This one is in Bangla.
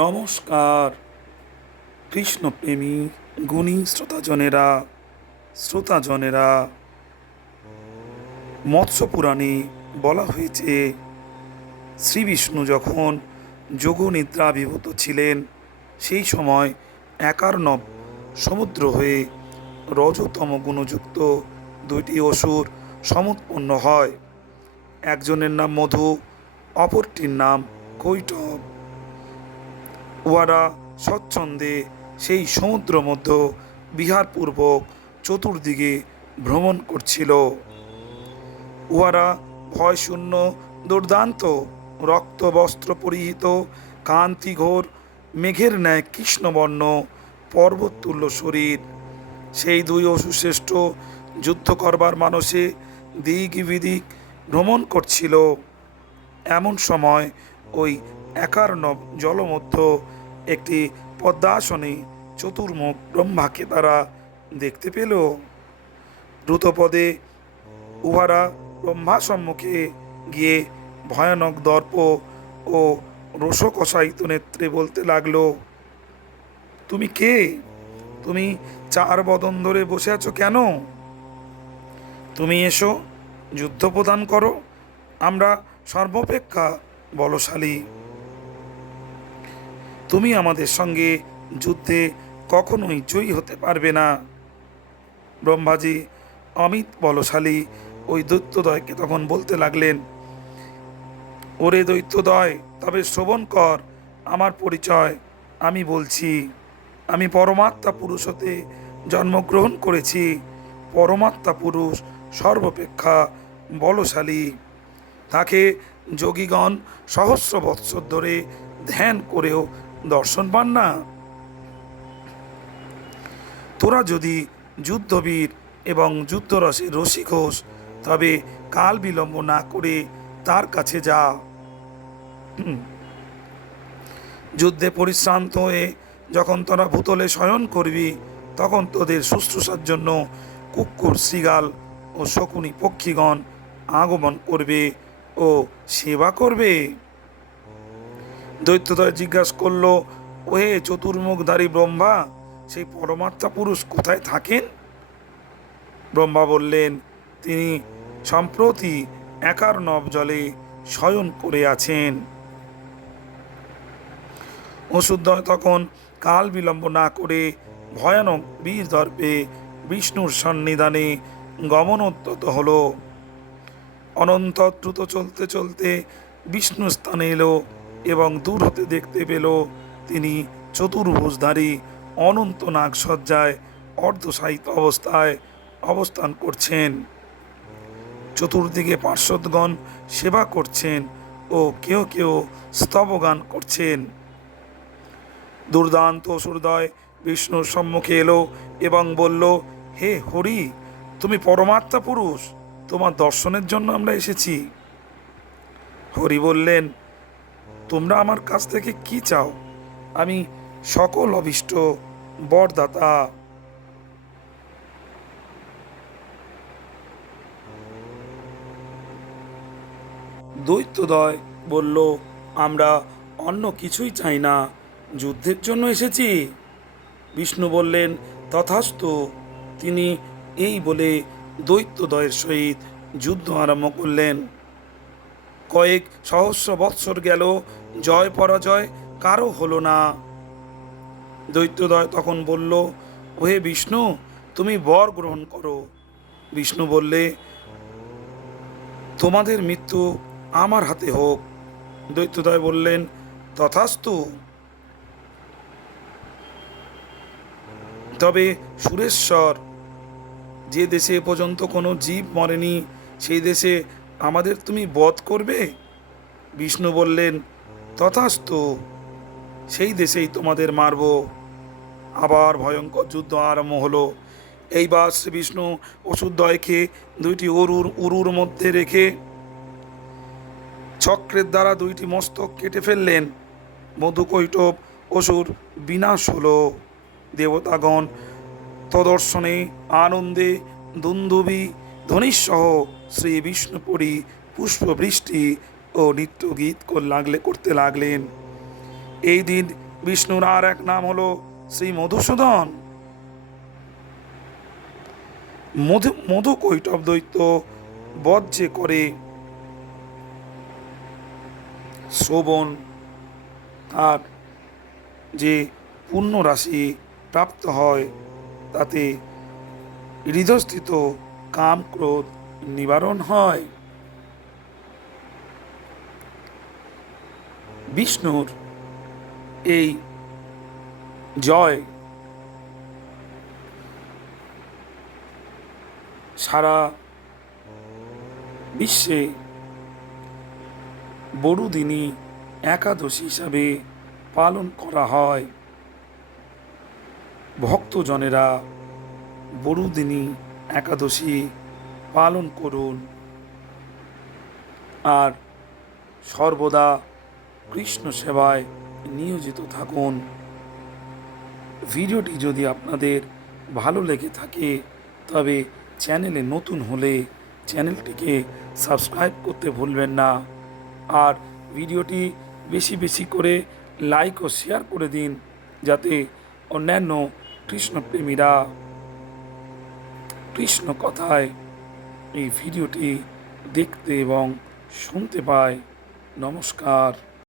নমস্কার কৃষ্ণপ্রেমী গুণী শ্রোতাজনেরা। মৎস্য পুরাণে বলা হয়েছে, শ্রী বিষ্ণু যখন যোগনিদ্রাভিভূত ছিলেন সেই সময় একার্ণব সমুদ্র হয়ে রজতম গুণযুক্ত দুইটি অসুর সমুৎপন্ন হয়। একজনের নাম মধু, অপরটির নাম কৈটব। উহারা স্বচ্ছন্দে সেই সমুদ্র মধ্য বিহারপূর্বক চতুর্দিকে ভ্রমণ করছিল। উহারা ভয়শূন্য, দুর্দান্ত, রক্ত বস্ত্র পরিহিত, কান্তিঘোর মেঘের ন্যায় কৃষ্ণবর্ণ পর্বততুল্য শরীর। সেই দুই অসুশ্রেষ্ঠ যুদ্ধ করবার মানসে দিক বিদিক ভ্রমণ করছিল। এমন সময় ওই একার্ণব জলমধ্য একটি পদ্মাসনে চতুর্মুখ ব্রহ্মাকে তারা দেখতে পেল। দ্রুতপদে উহারা ব্রহ্মা সম্মুখে গিয়ে ভয়ানক দর্প ও রোষকষায়িত নেত্রে বলতে লাগলো, তুমি কে? তুমি চার বদন ধরে বসে আছো কেন? তুমি এসো, যুদ্ধ প্রদান করো। আমরা সর্বাপেক্ষা বলশালী। তুমি আমাদের সঙ্গে যুদ্ধে কখনোই জয়ী হতে পারবে না। ব্রহ্মাজি অমিত বলশালী ওই দৈত্যদয়কে তখন বলতে লাগলেন, ওরে দৈত্যদয়, তবে শ্রবণ কর আমার পরিচয়। আমি বলছি, আমি পরমাত্মা পুরুষ হতে জন্মগ্রহণ করেছি। পরমাত্মা পুরুষ সর্বাপেক্ষা বলশালী। তাকে যোগীগণ সহস্র বৎসর ধরে ধ্যান করেও দর্শন পান না। তোরা যদি যুদ্ধবীর এবং যুদ্ধরসে রসিক হোস, তবে কাল বিলম্ব না করে তার কাছে যা। যুদ্ধে পরিশ্রান্ত হয়ে যখন তোরা ভূতলে শয়ন করবি, তখন তোদের শুশ্রূষার জন্য কুক্কুর, শৃগাল ও শকুনি পক্ষীগণ আগমন করবে ও সেবা করবে। দৈত্যদয় জিজ্ঞাসা করল, ওহে চতুর্মুখধারী ব্রহ্মা, সেই পরমাত্মা পুরুষ কোথায় থাকেন? ব্রহ্মা বললেন, তিনি সম্প্রতি একার্ণব জলে শয়ন করে আছেন। অসুরদ্বয় তখন কাল বিলম্ব না করে ভয়ানক বীর দর্পে বিষ্ণুর সন্নিধানে গমনোদ্যত হল। অনন্ত দ্রুত চলতে চলতে বিষ্ণু স্থানে এলো এবং দূর হতে দেখতে পেল তিনি চতুর্ভুজধারী অনন্ত নাগসজ্জায় অর্ধশায়িত অবস্থায় অবস্থান করছেন। চতুর্দিকে পার্শ্বদগণ সেবা করছেন ও কেউ কেউ স্তবগান করছেন। দুর্দান্ত অসুরদ্বয় বিষ্ণুর সম্মুখে এলো এবং বলল, হে হরি, তুমি পরমাত্মা পুরুষ, তোমার দর্শনের জন্য আমরা এসেছি। হরি বললেন, তোমরা আমার কাছ থেকে কি চাও? আমি সকল অভীষ্ট বরদাতা। দৈত্যদয় বলল, আমরা অন্য কিছুই চাই না, যুদ্ধের জন্য এসেছি। বিষ্ণু বললেন, তথাস্তু। তিনি এই বলে দৈত্যদয়ের সহিত যুদ্ধ আরম্ভ করলেন। কয়েক সহস্র বৎসর গেল, জয় পরাজয় কারো হলো না। দৈত্যদয় তখন বলল, ওহে বিষ্ণু, তুমি বর গ্রহণ করো। বিষ্ণু বললে, তোমাদের মৃত্যু আমার হাতে হোক। দৈত্যদয় বললেন, তথাস্তু। তবে সুরেশ্বর, যে দেশে এ পর্যন্ত কোনো জীব মরেনি, সেই দেশে আমাদের তুমি বধ করবে? বিষ্ণু বললেন, তথাস্তু, সেই দেশেই তোমাদের মারব। আবার ভয়ঙ্কর যুদ্ধ আরম্ভ হলো। এইবার শ্রী বিষ্ণু অসুরদ্বয়কে দুইটি উরুর মধ্যে রেখে চক্রের দ্বারা দুইটি মস্তক কেটে ফেললেন। মধুকৈটব অসুর বিনাশ হলো। দেবতাগণ তদর্শনে আনন্দে দুন্দুবি ধ্বনিসহ শ্রী বিষ্ণুপুরী পুষ্পবৃষ্টি ও নৃত্যগীত করতে লাগলেন। এই দিন বিষ্ণুর আর এক নাম হলো শ্রী মধুসূদন। মধু কৈটব দৈত্য বধ যে করে শ্রবণ, তার যে পুণ্য রাশি প্রাপ্ত হয় তাতে হৃদয়স্থিত কাম ক্রোধ নিবারণ হয়। বিষ্ণুর এই জয় সারা বিশ্বে বড়দিনী একাদশী হিসাবে পালন করা হয়। ভক্তজনেরা বড়দিনী একাদশী পালন করুন আর সর্বদা কৃষ্ণ সেবায় নিয়োজিত থাকুন। ভিডিওটি যদি আপনাদের ভালো লেগে থাকে তবে চ্যানেলে নতুন হলে চ্যানেলটিকে সাবস্ক্রাইব করতে ভুলবেন না। আর ভিডিওটি বেশি বেশি করে লাইক ও শেয়ার করে দিন, যাতে অন্যান্য কৃষ্ণপ্রেমীরা কৃষ্ণ কথায় এই ভিডিওটি দেখতে এবং শুনতে পায়। নমস্কার।